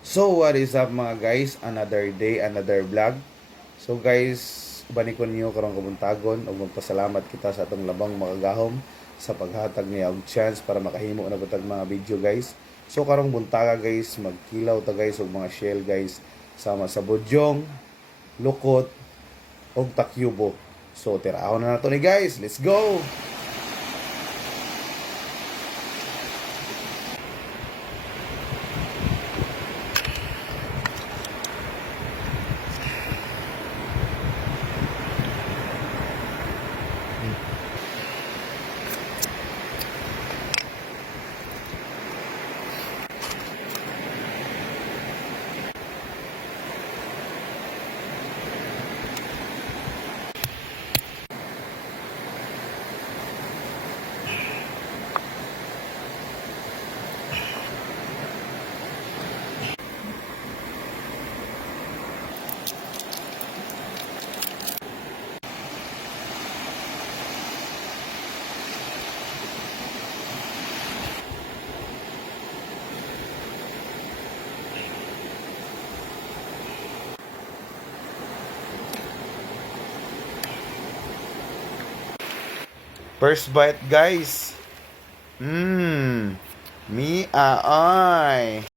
So what is up mga guys? Another day, another vlog. So guys, banikon niyo karong kabuntagon ug magpasalamat kita sa atong labang makagahom sa paghatag niya og chance para makahimo na butag mga video guys. So karong buntaga guys, magkilaw ta guys og mga shell guys sama sa Budyong, Lukot ug Takyubo. So tirahon na nato ni guys. Let's go. First bite guys. Mi aay.